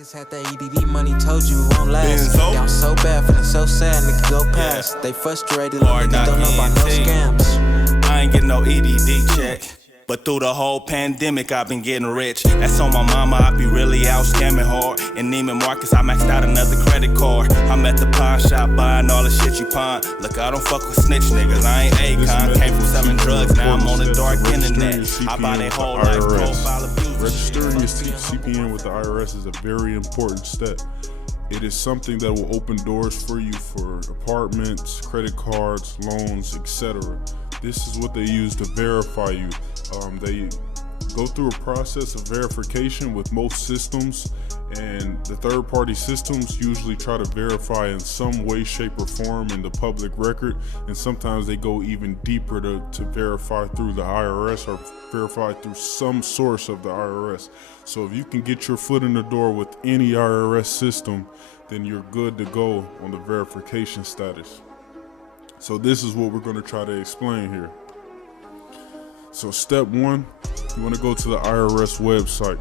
Niggas had that EDD money, told you it won't last. Benzo. Y'all so bad, feeling so sad, niggas go past. Yeah. They frustrated, niggas don't know about no scams. I ain't getting no EDD check, but through the whole pandemic, I've been getting rich. That's on my mama, I be really out scamming hard. In Neiman Marcus, I maxed out another credit card. I'm at the pawn shop buying all the shit you pawn. Look, I don't fuck with snitch niggas, I ain't Akon. Came from selling drugs, now I'm on the dark internet. I buy their whole life profile abuse. Registering your CPN with the IRS is a very important step. It is something that will open doors for you for apartments, credit cards, loans, etc. This is what they use to verify you. They go through a process of verification with most systems, and the third-party systems usually try to verify in some way, shape, or form in the public record, and sometimes they go even deeper to verify through the IRS or verify through some source of the IRS. So if you can get your foot in the door with any IRS system, then you're good to go on the verification status. So this is what we're going to try to explain here. So step one, you want to go to the IRS website.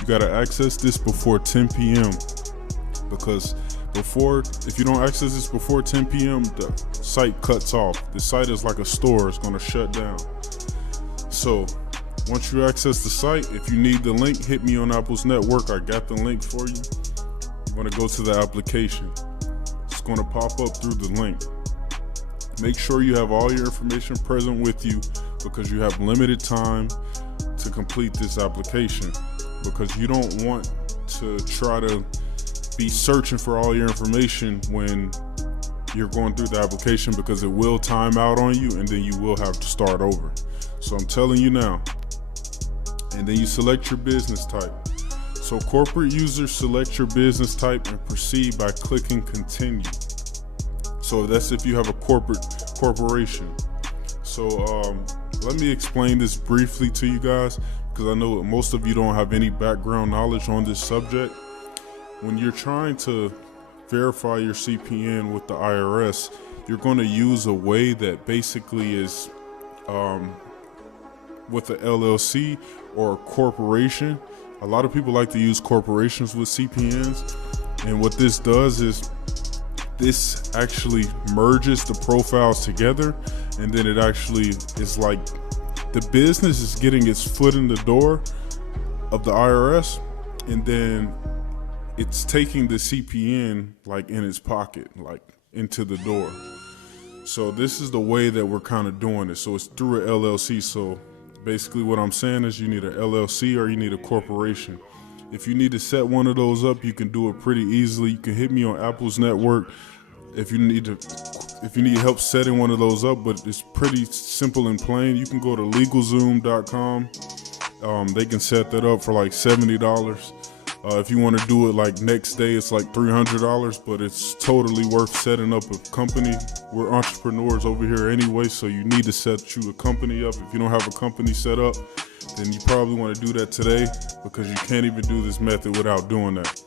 You got to access this before 10 p.m. because if you don't access this before 10 p.m., the site cuts off. The site is like a store, it's going to shut down. So once you access the site, if you need the link, hit me on Apple's network. I got the link for you. You want to go to the application. It's going to pop up through the link. Make sure you have all your information present with you because you have limited time to complete this application, because you don't want to try to be searching for all your information when you're going through the application, because it will time out on you and then you will have to start over. So I'm telling you now. And then you select your business type. So corporate users, select your business type and proceed by clicking continue. So that's if you have a corporation. So let me explain this briefly to you guys, because I know most of you don't have any background knowledge on this subject. When you're trying to verify your CPN with the IRS, you're going to use a way that basically is with the LLC or a corporation. A lot of people like to use corporations with CPNs, and what this does is this actually merges the profiles together, and then it actually is like the business is getting its foot in the door of the IRS, and then it's taking the CPN like in its pocket, like into the door. So this is the way that we're kind of doing it. So it's through an LLC. So basically what I'm saying is you need an LLC or you need a corporation. If you need to set one of those up, you can do it pretty easily. You can hit me on Apple's network if you need help setting one of those up, but it's pretty simple and plain. You can go to LegalZoom.com. They can set that up for like $70. If you want to do it like next day, it's like $300, but it's totally worth setting up a company. We're entrepreneurs over here anyway, so you need to set you a company up. If you don't have a company set up, then you probably want to do that today, because you can't even do this method without doing that.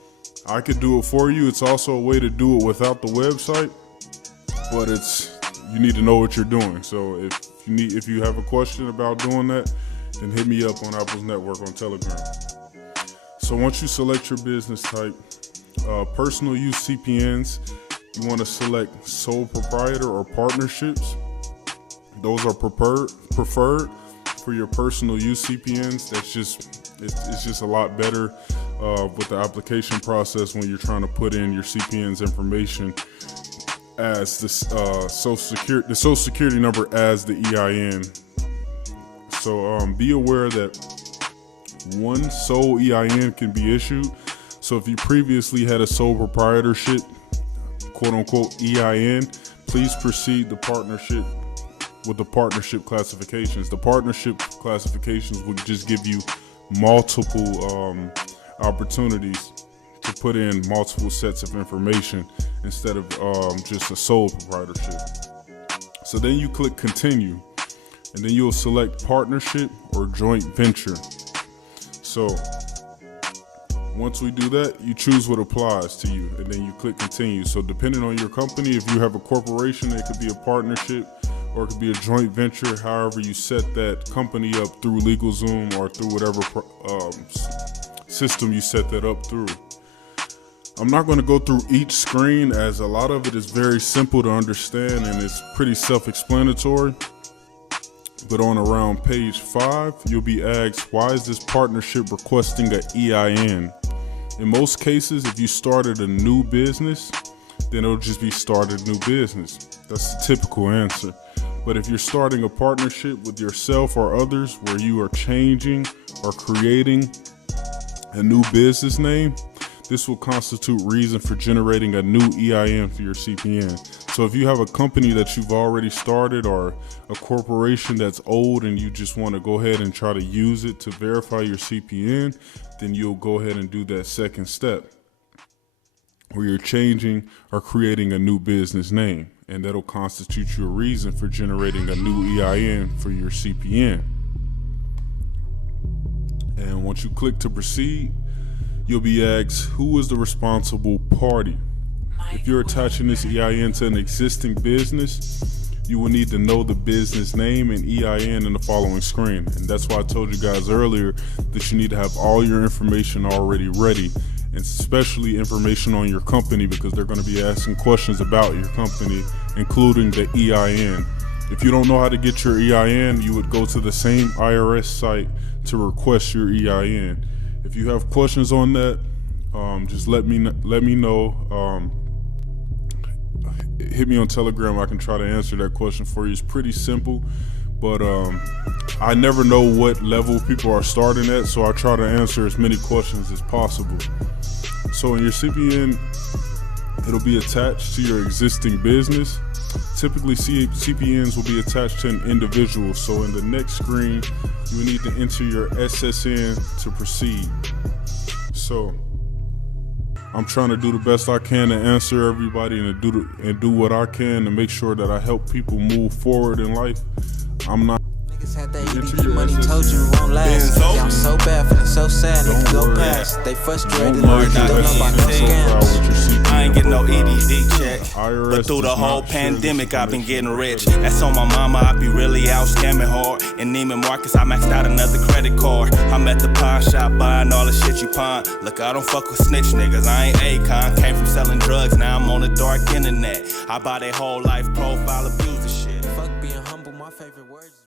I could do it for you. It's also a way to do it without the website, but you need to know what you're doing. So if you have a question about doing that, then hit me up on Apple's network on Telegram. So once you select your business type, personal use CPNs, you want to select sole proprietor or partnerships. Those are preferred for your personal use CPNs. It's just a lot better with the application process when you're trying to put in your CPN's information as the social security number as the EIN. So be aware that one sole EIN can be issued. So if you previously had a sole proprietorship, quote unquote EIN, please proceed the partnership with the partnership classifications. The partnership classifications would just give you multiple opportunities to put in multiple sets of information instead of just a sole proprietorship. So then you click continue, and then you'll select partnership or joint venture. So once we do that, you choose what applies to you, and then you click continue. So depending on your company, if you have a corporation, it could be a partnership or it could be a joint venture. However you set that company up through LegalZoom or through whatever system you set that up through. I'm not going to go through each screen as a lot of it is very simple to understand and it's pretty self-explanatory. But on around page 5, you'll be asked, why is this partnership requesting an EIN? In most cases, if you started a new business, then it'll just be started new business. That's the typical answer. But if you're starting a partnership with yourself or others where you are changing or creating a new business name, this will constitute reason for generating a new EIN for your CPN. So if you have a company that you've already started or a corporation that's old and you just want to go ahead and try to use it to verify your CPN, then you'll go ahead and do that second step where you're changing or creating a new business name, and that'll constitute you a reason for generating a new EIN for your CPN. And once you click to proceed, you'll be asked, who is the responsible party? If you're attaching this EIN to an existing business, you will need to know the business name and EIN in the following screen. And that's why I told you guys earlier that you need to have all your information already ready, and especially information on your company, because they're going to be asking questions about your company, including the EIN. If you don't know how to get your EIN, you would go to the same IRS site to request your EIN. If you have questions on that, just let me know. Hit me on Telegram. I can try to answer that question for you. It's pretty simple, but I never know what level people are starting at, so I try to answer as many questions as possible. So in your CPN, it'll be attached to your existing business. Typically, CPNs will be attached to an individual. So in the next screen, you will need to enter your SSN to proceed. So I'm trying to do the best I can to answer everybody and do what I can to make sure that I help people move forward in life. I'm not. Niggas had that EDD money, told you it won't last. Y'all so bad, feeling so sad, niggas go past. They frustrated, don't know about no scams. I ain't getting no EDD check, but through the whole pandemic I've been getting rich. That's on my mama, I be really out scamming hard. In Neiman Marcus I maxed out another credit card. I'm at the pawn shop buying all the shit you pawn. Look, I don't fuck with snitch niggas, I ain't Akon. Came from selling drugs, now I'm on the dark internet. I buy their whole life profile, abuse the shit. Fuck being humble, my favorite words.